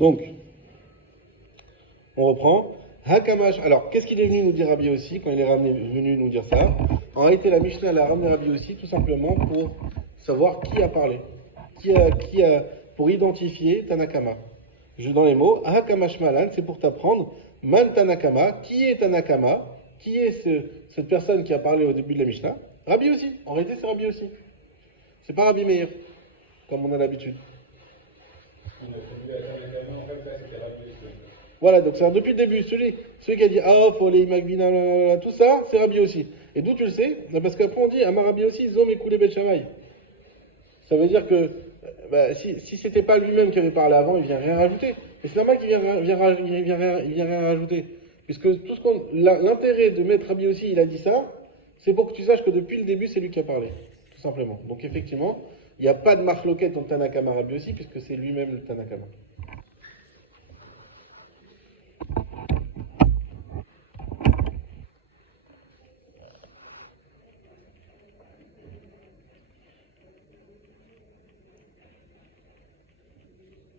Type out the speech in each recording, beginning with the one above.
Donc, on reprend. Hakamash. Alors, qu'est-ce qu'il est venu nous dire Rabbi aussi quand il est venu nous dire ça? En réalité, la Mishnah l'a ramené Rabbi aussi tout simplement pour savoir qui a parlé, pour identifier Tanakama. Dans les mots, Hakamash Malan, c'est pour t'apprendre Man Tanakama. Qui est Tanakama? Qui est cette personne qui a parlé au début de la Mishnah? Rabbi aussi. En réalité, c'est Rabbi aussi. C'est pas Rabbi Meir, comme on a l'habitude. Voilà, donc c'est depuis le début, celui qui a dit Ah, faut les Magbina, tout ça, c'est Rabbi aussi. Et d'où tu le sais? Parce qu'après on dit Amar Rabbi aussi, Zom et Koulé Bet Shammai. Ça veut dire que si c'était pas lui-même qui avait parlé avant, il vient rien rajouter. Et c'est normal qu'il vient rien rajouter. Puisque l'intérêt de mettre Rabbi aussi, il a dit ça, c'est pour que tu saches que depuis le début, c'est lui qui a parlé. Tout simplement. Donc effectivement, il n'y a pas de marloquette entre Tanakama et Rabbi aussi, puisque c'est lui-même le Tanakama.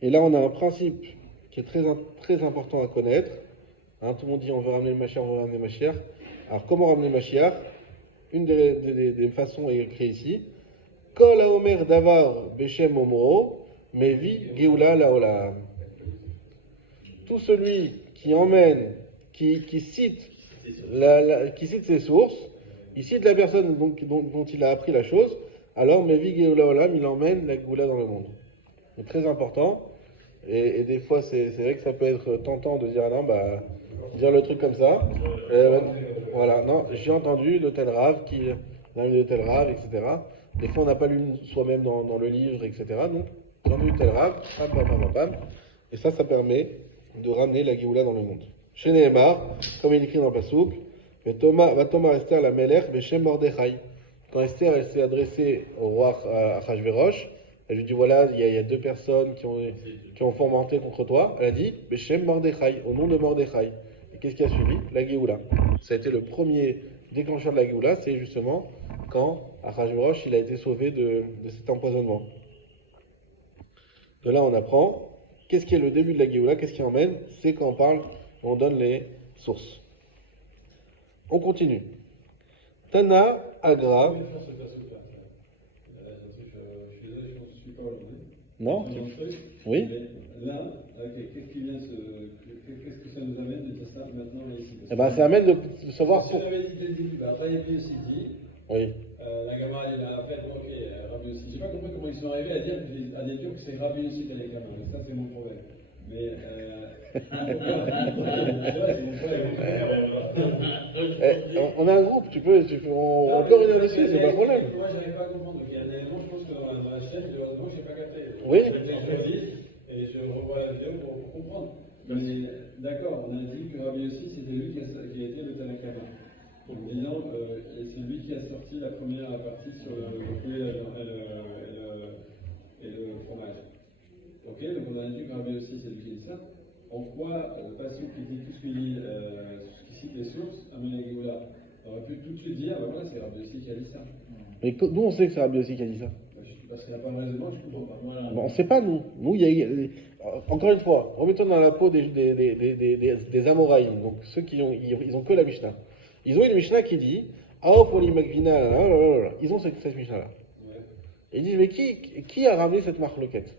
Et là, on a un principe qui est très important à connaître. Tout le monde dit on veut ramener le Mashiach, on veut ramener le Mashiach. Alors, comment ramener le Mashiach? Une des façons est écrite ici. Kol haomer davar beshem omro, mevi geoula laolam. Tout celui qui emmène, qui cite ses sources, il cite la personne dont il a appris la chose, alors mevi geoula olam, il emmène la geoula dans le monde. C'est très important. Et des fois, c'est vrai que ça peut être tentant de dire, non, dire le truc comme ça. Voilà, non, j'ai entendu de tel rave, de tel rave, etc. Des fois, on n'a pas lu soi-même dans le livre, etc. Donc, j'ai entendu tel rave, pam. Et ça permet de ramener la Géoula dans le monde. Chez Nehemar, comme il écrit dans le Passouk, va Thomas Esther la Melech, Beshem Mordechai. Quand Esther elle s'est adressée au roi Achashverosh, elle lui dit voilà, il y a deux personnes qui ont fomenté contre toi. Elle a dit Beshem Mordechai, au nom de Mordechai. Et qu'est-ce qui a suivi? La Géoula. Ça a été le premier déclencheur de la Géoula, c'est justement quand Achashverosh il a été sauvé de cet empoisonnement. De là, on apprend qu'est-ce qui est le début de la Géoula, qu'est-ce qui emmène? C'est quand on donne les sources. On continue. Tana Agra. Non? Oui? Là, qu'est-ce que ça nous amène de dire ça maintenant et ici? Ça amène de savoir. Si on avait dit dès le début, après il y a aussi dit, oui. La Gamma il a fait, ok, Rabbi aussi. J'ai pas compris comment ils sont arrivés à dire que c'est Rabbi aussi qui a les Gamma. Ça, c'est mon problème. Mais. On a un groupe, on peut revenir dessus, c'est pas un problème. Moi, j'arrive pas à comprendre. Il y a un élément, je pense que dans la chaîne, moi, j'ai pas capté. Oui. Et je revois la vidéo pour comprendre. Mais d'accord, on a dit que Rabbi aussi, c'était lui qui a été le Tanakama. En disant, c'est lui qui a sorti la première partie sur le poulet et le fromage. Ok, donc on a dit que Rabbi aussi, c'est lui qui dit ça. En quoi le patient qui dit tout ce qui cite les sources amène la Géoula? On aurait pu tout de suite dire, voilà, c'est Rabbi aussi qui a dit ça. Mais d'où on sait que c'est Rabbi aussi qui a dit ça? Parce qu'il n'y a pas de raisonnement, je ne comprends pas. Voilà. On ne sait pas, nous. Encore une fois, remettons dans la peau des Amoraïm, donc ceux ils ont que la Mishnah. Ils ont une Mishnah qui dit Aopoli Magvina, ils ont cette Mishnah-là. Ouais. Et ils disent mais qui a ramené cette marloquette?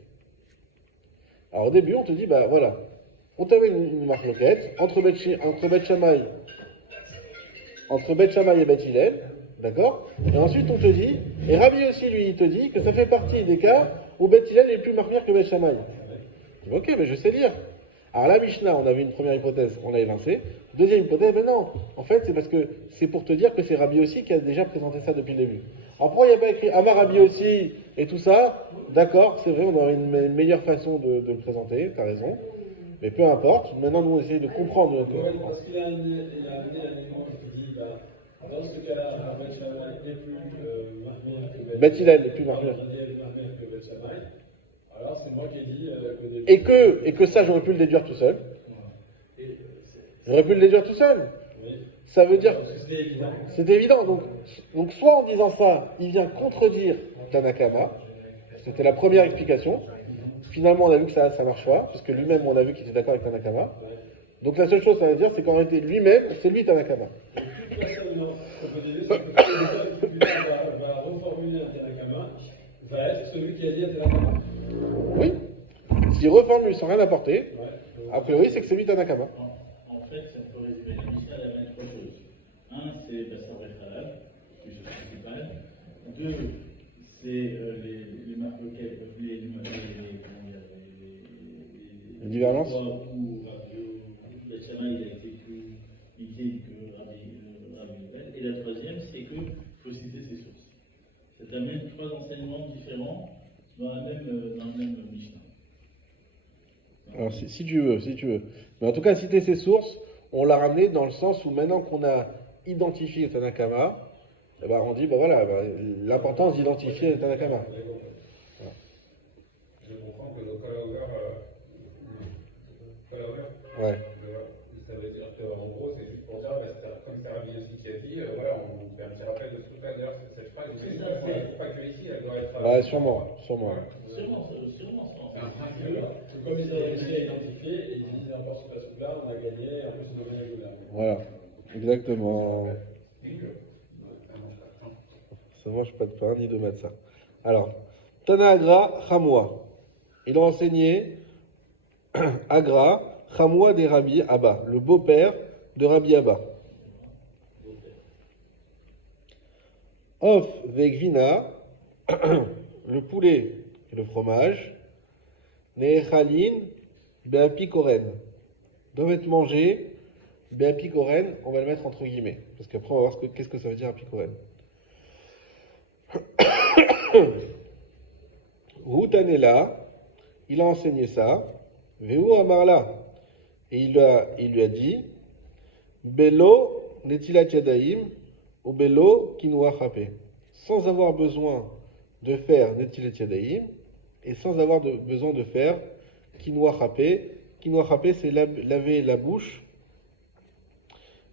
Alors au début, on te dit voilà, on t'avait une marloquette entre Bet Shammai et Bet Hillel, d'accord? Et ensuite on te dit, et Rabbi aussi lui il te dit que ça fait partie des cas où Bet Hillel est plus marqué que Bet Shammai. Ok, mais je sais lire. Alors la Mishnah, on avait une première hypothèse, on l'a évincée. Deuxième hypothèse, mais non. En fait, c'est parce que c'est pour te dire que c'est Rabbi aussi qui a déjà présenté ça depuis le début. Alors pourquoi il n'y a pas écrit Amar Rabbi aussi et tout ça? D'accord, c'est vrai, on aurait une meilleure façon de le présenter, t'as raison. Mais peu importe, maintenant nous on essaie de comprendre. Parce qu'il y a un élément qui dit, dans ce cas-là, Bet Shammai est plus marqué que Bet Hillel est plus marqué que Bet Shammai. Alors c'est moi qui ai dit et que ça j'aurais pu le déduire tout seul. J'aurais pu le déduire tout seul. Oui. Ça veut dire. C'était évident. C'était évident. Donc soit en disant ça, il vient contredire Tanakama. C'était la première explication. finalement, on a vu que ça ne marche pas, puisque lui-même, on a vu qu'il était d'accord avec Tanakama. Donc la seule chose, ça veut dire, c'est qu'en réalité, lui-même, c'est lui Tanakama. Personne non. Ce qu'on peut dire, c'est que personne qui plus tard va reformuler un Tanakama va être celui qui a dit un Tanakama. Oui. S'il reformule sans rien apporter, Ouais. a priori, c'est que c'est lui Tanakama. En fait, ça peut résumer la Mishnah à la même trois choses. Un, c'est Bassar Bechalal, qui est chose principale. Deux, c'est les marcoquettes, Les divergences. Où le Shama, il a été plus liquide que Rabbi Nouvelle. Et la troisième, c'est qu'il faut citer ses sources. C'est amène trois enseignements différents dans le même Mishnah. Alors, si tu veux. Mais en tout cas, citer ses sources, on l'a ramené dans le sens où maintenant qu'on a identifié le Tanakama, eh ben, on dit, l'importance d'identifier le Tanakama. Voilà. Je comprends que le Ouais. ça veut dire qu'en gros, c'est juste pour dire, comme c'est Rabbi Yossi qui a dit, voilà, on fait un petit rappel de ce truc-là. D'ailleurs, cette phrase, il faut pas que ici, elle doit être. Ouais, sûrement. Sûrement. Comme ils avaient réussi à identifier, et ils disent encore sur ce truc-là, on a gagné, en plus on a gagné le gouvernement. Voilà, exactement. Ça mange pas de pain ni de matzah. Alors, Tana Agra Chamoua. Il a enseigné Agra Chamoua des Rabbi Abba, le beau-père de Rabbi Abba. Off vegvina, le poulet et le fromage. Neechalin beapikoren, doivent être mangés. Beapikoren, on va le mettre entre guillemets, parce qu'après on va voir qu'est-ce que ça veut dire apikoren. Routanela, il a enseigné ça. Veu Amarla, et il lui a dit Belo netilat yadaim ou Belo kinoa chapé, sans avoir besoin de faire netilat yadaim et sans avoir besoin de faire kinoa chapé. Kinoa chapé, c'est laver la bouche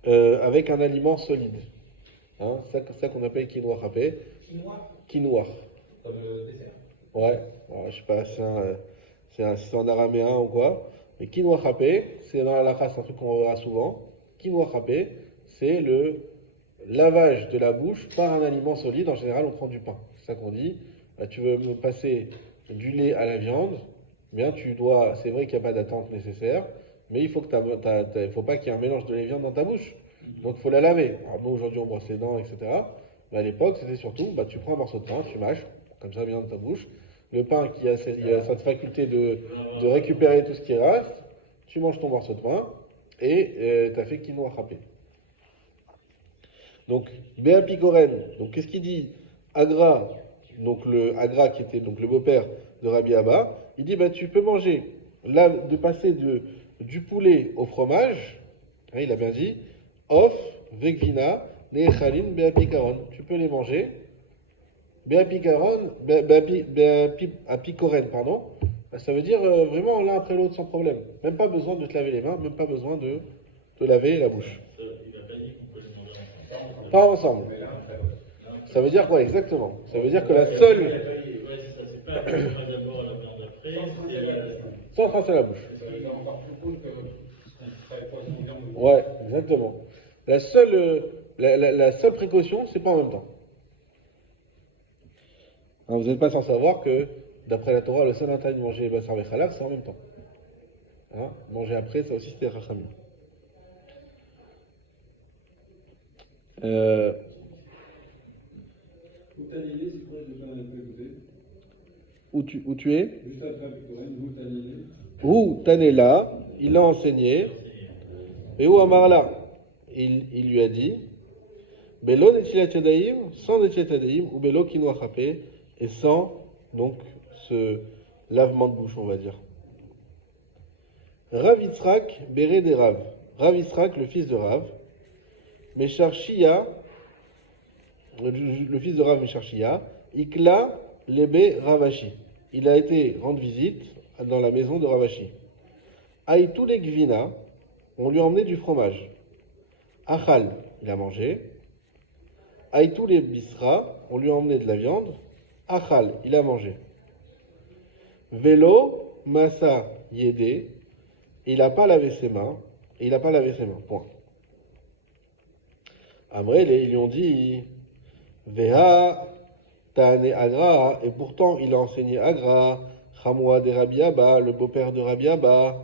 avec un aliment solide. Hein, ça qu'on appelle quinoa râpé. Quinoa. Comme le dessert. Ouais, alors, je sais pas, c'est en araméen ou quoi. Mais quinoa râpé, c'est dans la halakha, c'est un truc qu'on verra souvent. Quinoa râpé, c'est le lavage de la bouche par un aliment solide. En général, on prend du pain. C'est ça qu'on dit. Là, tu veux me passer du lait à la viande, bien c'est vrai qu'il n'y a pas d'attente nécessaire, mais il faut faut pas qu'il y ait un mélange de lait et viande dans ta bouche. Donc il faut la laver. Alors nous aujourd'hui on brosse les dents, etc. Mais à l'époque c'était surtout, tu prends un morceau de pain, tu mâches, comme ça bien dans ta bouche. Le pain qui a cette faculté de récupérer tout ce qui reste, tu manges ton morceau de pain et tu as fait quinoa râpé. Donc Béa Picoren, donc qu'est-ce qu'il dit Agra, donc le Agra qui était donc le beau-père de Rabbi Abba, il dit tu peux manger, là, de passer du poulet au fromage, hein, il a bien dit, off, vegvina, neechalin, beapikaron. Tu peux les manger. Beapikaron, beapikoren, pardon. Ça veut dire vraiment l'un après l'autre sans problème. Même pas besoin de te laver les mains, même pas besoin de te laver la bouche. Il n'a pas dit qu'on peut les manger ensemble. Pas ensemble. Ça veut dire quoi exactement? Ça veut dire que la seule. Ouais, c'est ça, c'est pas d'abord à la viande après, c'est sans tracer la bouche. C'est encore plus cool que poisson viande. Ouais, exactement. La seule précaution, c'est pas en même temps. Hein, vous n'êtes pas sans savoir que, d'après la Torah, le seul intérêt de manger Bassar Bechalal, c'est en même temps. Hein, manger après, ça aussi, c'était Rachamim. Où tu es? Juste après Picoren, Où Tanela, il a enseigné. Et où Amarla, il lui a dit Belo netilat yadaim, sans netilat yadaim, ou Belo kinoa chapé, et sans donc ce lavement de bouche, on va dire. Rav Yitzhak, Béré des Rav. Rav Yitzhak, le fils de Rav. Meshar Shia, le fils de Rav Meshar Shia, Ikla Lebe Ravashi. Il a été rendre visite dans la maison de Ravashi. Aïtou les Gvina, on lui a emmené du fromage. Achal, il a mangé. Aïtou les Bisra, on lui a emmené de la viande. Achal, il a mangé. Vélo, Massa Yédé, il n'a pas lavé ses mains, il n'a pas lavé ses mains, point. Après, ils lui ont dit, Veha Tane Agra, et pourtant il a enseigné Agra, Chamoua de Rabbi Abba, le beau-père de Rabbi Abba,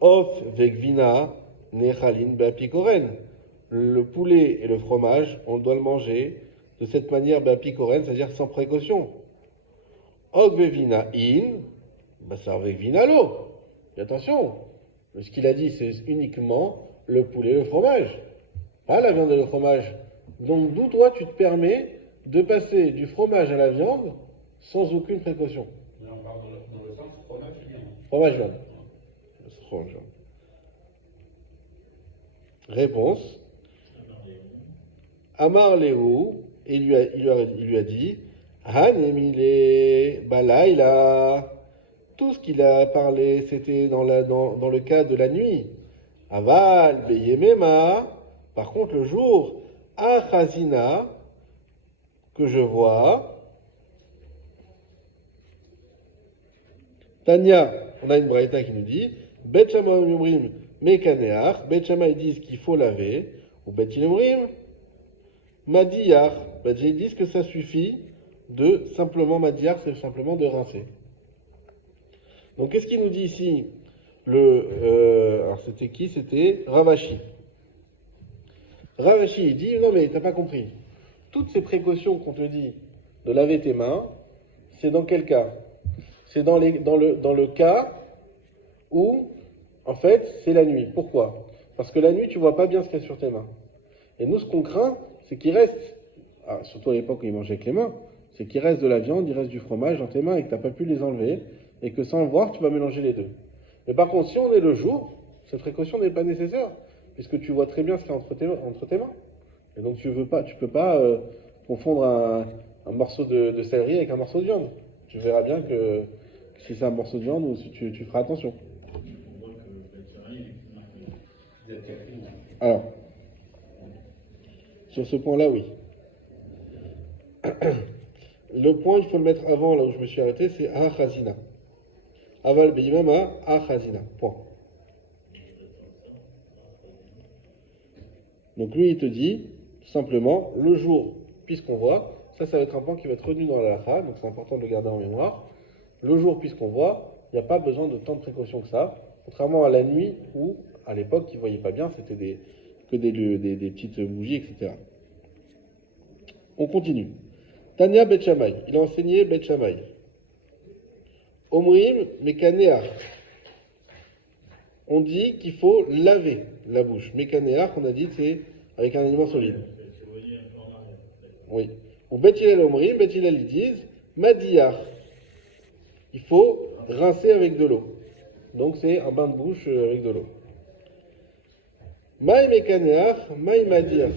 Of Vegvina, Nechalin Beapikoren. Le poulet et le fromage, on doit le manger de cette manière Beapikoren, c'est-à-dire sans précaution. Og Vegvina in, Basar Vegvina lo. Et attention, ce qu'il a dit, c'est uniquement le poulet et le fromage, pas la viande et le fromage. Donc d'où toi tu te permets de passer du fromage à la viande sans aucune précaution. Mais on parle dans le sens fromage viande. Fromage viande. Fromage viande. Réponse. Amar Léou, il lui a dit, Hanemile Balaïla. Tout ce qu'il a parlé, c'était dans le cas de la nuit. Aval Beyemema. Par contre, le jour, Achazina, que je vois, Tania, on a une braïta qui nous dit, Bet Shammai Omrim Mekaneach, Bet Shammai disent qu'il faut laver, ou Bet Omrim Madiyar, Bet Shammai disent que ça suffit de simplement Madiyar, c'est simplement de rincer. Donc qu'est-ce qu'il nous dit ici alors c'était qui? C'était Ravashi. Ravashi, il dit, non mais t'as pas compris. Toutes ces précautions qu'on te dit de laver tes mains, c'est dans quel cas? C'est dans le cas où, en fait, c'est la nuit. Pourquoi? Parce que la nuit, tu vois pas bien ce qu'il y a sur tes mains. Et nous, ce qu'on craint, c'est qu'il reste, surtout à l'époque où ils mangeaient avec les mains, c'est qu'il reste de la viande, il reste du fromage dans tes mains et que tu n'as pas pu les enlever, et que sans le voir, tu vas mélanger les deux. Mais par contre, si on est le jour, cette précaution n'est pas nécessaire, puisque tu vois très bien ce qu'il y a entre tes mains. Et donc tu peux pas confondre un morceau de céleri avec un morceau de viande. Tu verras bien que si c'est un morceau de viande ou si tu feras attention. Alors, sur ce point-là, oui. Le point, il faut le mettre avant, là où je me suis arrêté, c'est Achazina. Aval Beyimama, Achazina. Point. Donc lui, il te dit, simplement, le jour, puisqu'on voit, ça va être un point qui va être retenu dans la halakha, donc c'est important de le garder en mémoire. Le jour, puisqu'on voit, il n'y a pas besoin de tant de précautions que ça, contrairement à la nuit où, à l'époque, ils ne voyaient pas bien, c'était que des petites bougies, etc. On continue. Tania Bet Shammai, il a enseigné Bet Shammai. Omrim Mekaneach. On dit qu'il faut laver la bouche. Mekaneach, on a dit, c'est avec un aliment solide. Oui. Ou Bet Hillel Omrim, Bet Hillel, ils disent Madiyach. Il faut rincer avec de l'eau. Donc c'est un bain de bouche avec de l'eau. Maï Mekaneach, Maï Madiyach.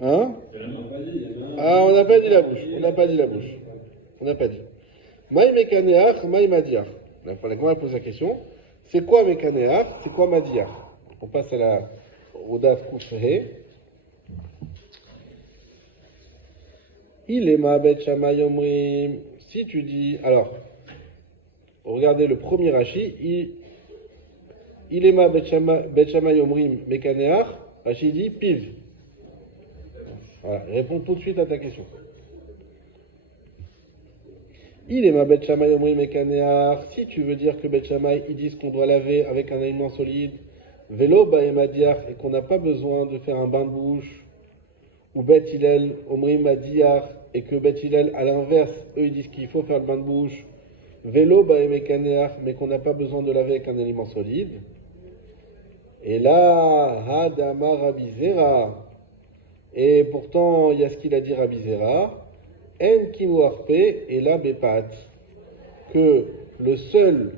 Hein? Ah, on n'a pas dit la bouche. On n'a pas dit la bouche. On n'a pas dit. Maï Mekaneach, Maï Madiyach. Comment elle pose la question? C'est quoi Mekaneach? C'est quoi Madiyach? On passe à au Daf Koufhe. Il est ma Bet Shammai Omrim. Si tu dis, alors, regardez le premier Rashi, il est ma Bet Shammai Omrim Mekaneach. Rashi dit Piv. Voilà, réponds tout de suite à ta question. Il est ma Bet Shammai Omrim Mekaneach. Si tu veux dire que Bet Shammai, ils disent qu'on doit laver avec un aliment solide, Velo Baemadiach, et qu'on n'a pas besoin de faire un bain de bouche, ou Bet Hillel Omrim Madiach, et que Bet Hillel, à l'inverse, eux ils disent qu'il faut faire le bain de bouche, Velo Baemekaneach, mais qu'on n'a pas besoin de laver avec un aliment solide. Et là, Hadama Rabbi Zera. Et pourtant, il y a ce qu'il a dit Rabbi Zera. En Kinouarpe et la Bepat. Que le seul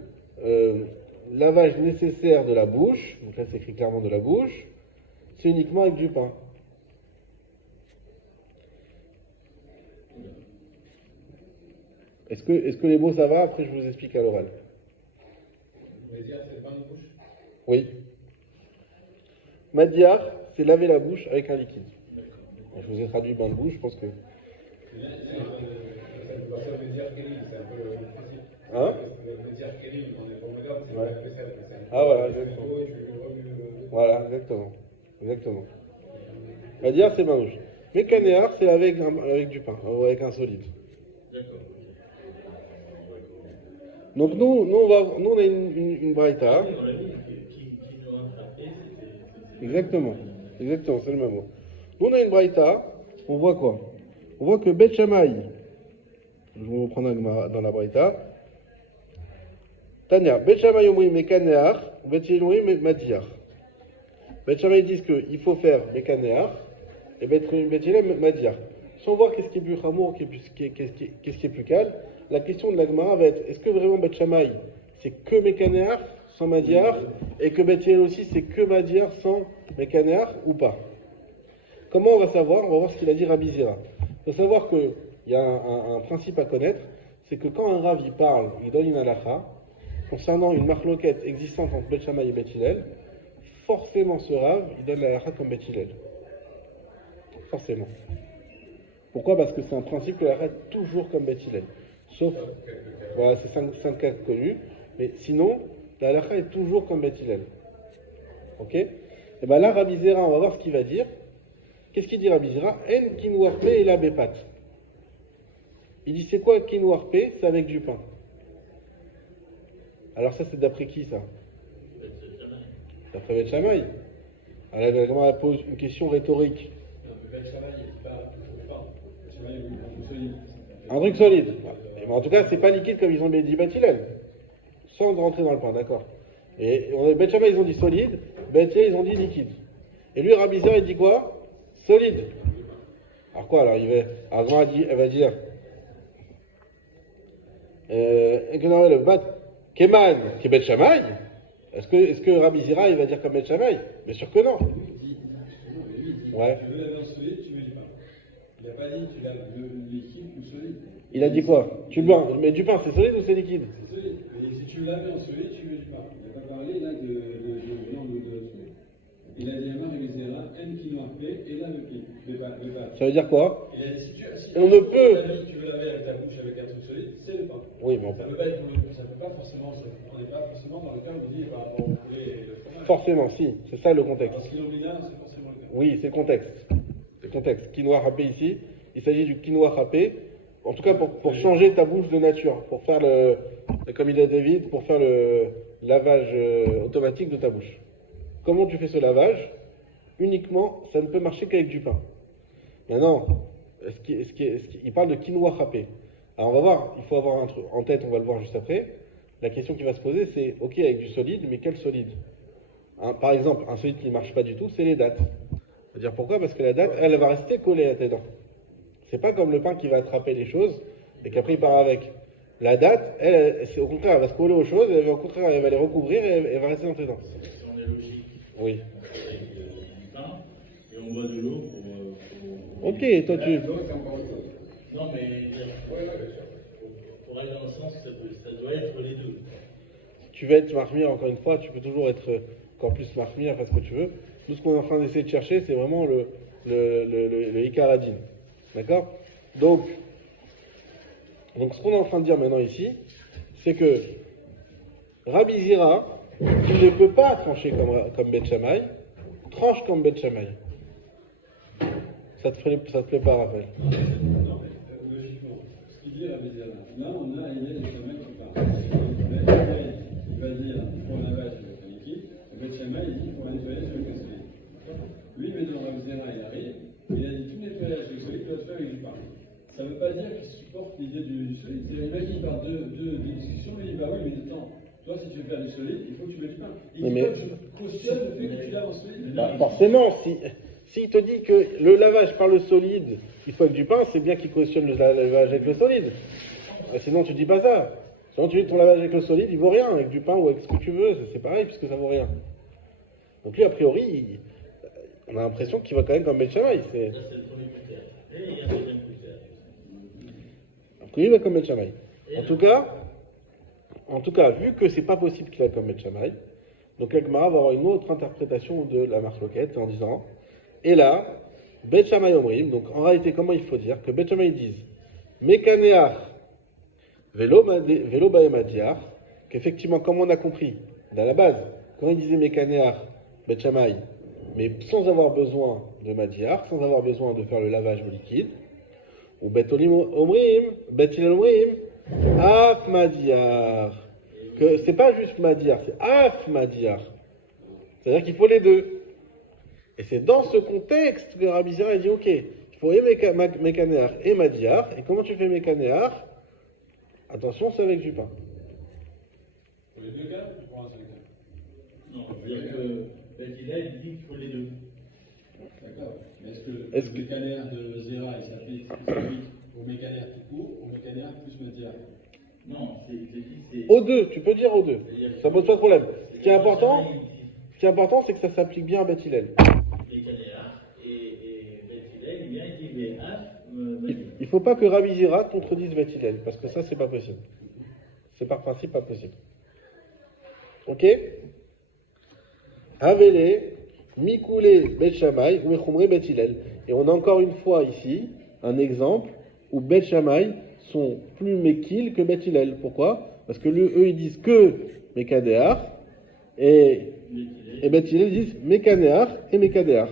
lavage nécessaire de la bouche, donc là c'est écrit clairement de la bouche, c'est uniquement avec du pain. Est-ce que les mots ça va? Après je vous explique à l'oral. Vous voulez dire c'est pain de bouche? Oui. Madiar, c'est laver la bouche avec un liquide. Je vous ai traduit bain de bouche, je pense que... ça veut dire Kérim, c'est un peu le principe. Hein? Le dire Kérim, on est pas moderne, c'est Ouais. pas spécial. Ah voilà, exactement. Voilà, exactement. Exactement. Madiar, c'est manouche. Mais canéar, c'est avec du pain, ou avec un solide. D'accord. Donc nous on a une braïta. On l'a vu, qui nous a frappé, c'était. Exactement. Exactement, c'est le même mot. Nous on a une braïta, on voit quoi? On voit que Bet Shammai, je vais vous prendre dans la braïta. Tania, Bet Shammai omrim mekaneach, Bet Hillel omrim madiar. Bet Shammai disent qu'il faut faire mekaneach, et Bet Hillel madiar. Sans voir qu'est-ce qui est plus chamour, qu'est-ce qui est plus calme, la question de la Gemara va être, est-ce que vraiment Bet Shammai, c'est que mekaneach sans madiar, et que Bet Hillel aussi, c'est que madiar sans mekaneach ou pas? Comment on va savoir? On va voir ce qu'il a dit Rabbi Zera. Il faut savoir qu'il y a un principe à connaître, c'est que quand un Rav il parle, il donne une halakha, concernant une marloquette existante entre Bet Shammai et Bet Hillel, forcément ce Rav, il donne la halakha comme Bet Hillel. Forcément. Pourquoi? Parce que c'est un principe que la halakha est toujours comme Bet Hillel. Sauf, voilà, c'est 5 cas connus, mais sinon, la halakha est toujours comme Bet Hillel. Ok? Et bien là, Rabbi Zera, on va voir ce qu'il va dire. Qu'est-ce qu'il dit Rabbi Zera? En kinwarpe et la bepat. Il dit c'est quoi kinwarpe? C'est avec du pain. Alors ça c'est d'après qui ça? D'après Bet Shammai. Alors elle pose une question rhétorique. Un truc solide. Mais en tout cas c'est pas liquide comme ils ont dit Bet Hillel. Sans rentrer dans le pain, d'accord. Et Bet Shammai ils ont dit solide, Bet Hillel ils ont dit liquide. Et lui Rabbi Zera il dit quoi? Solide. Alors quoi? Alors elle va dire le bat Keman qui est Bet Shammai. Est-ce que Rabbi Zera il va dire comme Bet Shammai? Bien sûr que non. Ouais. Tu veux laver en solide, tu mets du pain. Il n'a pas dit tu laves le liquide ou solide. Il a dit quoi? Tu le bains. Mais du pain c'est solide ou c'est liquide? C'est solide. Et si tu laves en solide, tu mets du pain. Il n'a pas parlé là de solide. Il a dit à Rabbi Zera, en kinwarpe et là le bat. Ça veut dire quoi? Il a dit si on ne peut. Tu veux laver avec ta bouche avec un truc solide, c'est le pain. Oui, mais Ça peut pas forcément. On n'est pas forcément dans le cas où on dit par rapport au poulet et le fromage. Forcément, si. C'est ça le contexte. Parce qu'il en met là, c'est forcément le cas. Oui, c'est le contexte. C'est le contexte. Quinoa râpé ici, il s'agit du quinoa râpé, en tout cas pour changer ta bouche de nature, pour faire comme il a David, pour faire le lavage automatique de ta bouche. Comment tu fais ce lavage? Uniquement, ça ne peut marcher qu'avec du pain. Maintenant, il parle de quinoa râpé. Alors on va voir, il faut avoir un truc en tête, on va le voir juste après. La question qui va se poser, c'est, ok, avec du solide, mais quel solide? Par exemple, un solide qui ne marche pas du tout, c'est les dattes. C'est-à-dire pourquoi? Parce que la date, elle va rester collée à tes dents. C'est pas comme le pain qui va attraper les choses et qu'après il part avec. La date, c'est au contraire, elle va se coller aux choses, au contraire, elle va les recouvrir et elle va rester dans tes dents. Si on est logique, Oui. avec du pain, et on boit de l'eau pour. Ok, toi tu. Non, mais pour aller dans le sens, ça doit être les deux. Si tu veux être marmire, encore une fois, tu peux toujours être encore plus marmire, faire ce que tu veux. Tout ce qu'on est en train d'essayer de chercher, c'est vraiment le Ikaradine. D'accord? Donc, ce qu'on est en train de dire maintenant ici, c'est que Rabbi Zera, qui ne peut pas trancher comme Bet Shammai, tranche comme Bet Shammai. Ça te plaît pas, Raphaël? Non, mais logiquement, ce qu'il dit Rabbi Zera, là on a Hillel et Shammai qui parlent. Il va dire pour un lavage avec un liquide, et Bet Shammai il dit pour un nettoyage avec un solide. Lui maintenant Rabbi Zera il arrive, il a dit tout nettoyage avec solide doit se faire avec du pain. Ça ne veut pas dire qu'il supporte l'idée du solide. C'est le mec qui parle de discussion, lui il dit bah oui mais attends, toi si tu veux faire du solide, il faut que tu mettes du pain. Il dit pas que je cautionne le fait que tu laves en solide. Bah, forcément, s'il te dit que le lavage par le solide, il faut avec du pain, c'est bien qu'il cautionne le lavage avec le solide. Sinon, tu dis pas ça. Sinon, tu dis que ton lavage avec le solide, il vaut rien. Avec du pain ou avec ce que tu veux, c'est pareil, puisque ça vaut rien. Donc lui, a priori, on a l'impression qu'il va quand même comme Bet Shammai. Ça, c'est le premier critère. Et il y a un deuxième critère. Après, il va comme Bet Shammai. En tout cas, vu que c'est pas possible qu'il aille comme Bet Shammai, donc la Gemara va avoir une autre interprétation de la marloquette en disant, et là, Bet Shammai Omrim, donc en réalité, comment il faut dire? Que Bet Shammai dise, Mekaneach Vélo Baemadiar, qu'effectivement, comme on a compris, à la base, quand il disait Mekanéar, Bet Shammai, mais sans avoir besoin de Madiar, sans avoir besoin de faire le lavage au liquide, ou Bet Olim Omrim, Bet Hillel Omrim, Af Madiar. Que c'est pas juste Madiar, c'est Af Madiar. C'est-à-dire qu'il faut les deux. Et c'est dans ce contexte que Rabbi Zera a dit ok, il faut et Mekanéar et Madiar. Et comment tu fais Mekanéar? Attention, c'est avec du pain. Pour les deux cas, ou pour un seul cas? Non, je veux dire que Bethilel il dit qu'il faut les deux. D'accord. Mais est-ce que le mécanaire de Zera, il s'applique au mécanaire tout court, au mécanaire plus Madiar? Non, c'est. Aux deux, tu peux dire aux deux. Ça pose pas de problème. Ce qui est important, c'est que ça s'applique bien à Beth Hillel. Mécanéar et Bethilel, il vient et dit mais Il ne faut pas que Rabbi Zera contredise Beth Hillel, parce que ça, c'est pas possible. C'est par principe pas possible. Ok? Avele, Mikoulé, Bet Shammai, ou Mechumré, Bet Hillel. Et on a encore une fois ici un exemple où Bet Shammai sont plus Mekil que Bet Hillel. Pourquoi? Parce que eux, ils disent que Mekadear, et Bet Hillel disent Mekanear et Mekadear.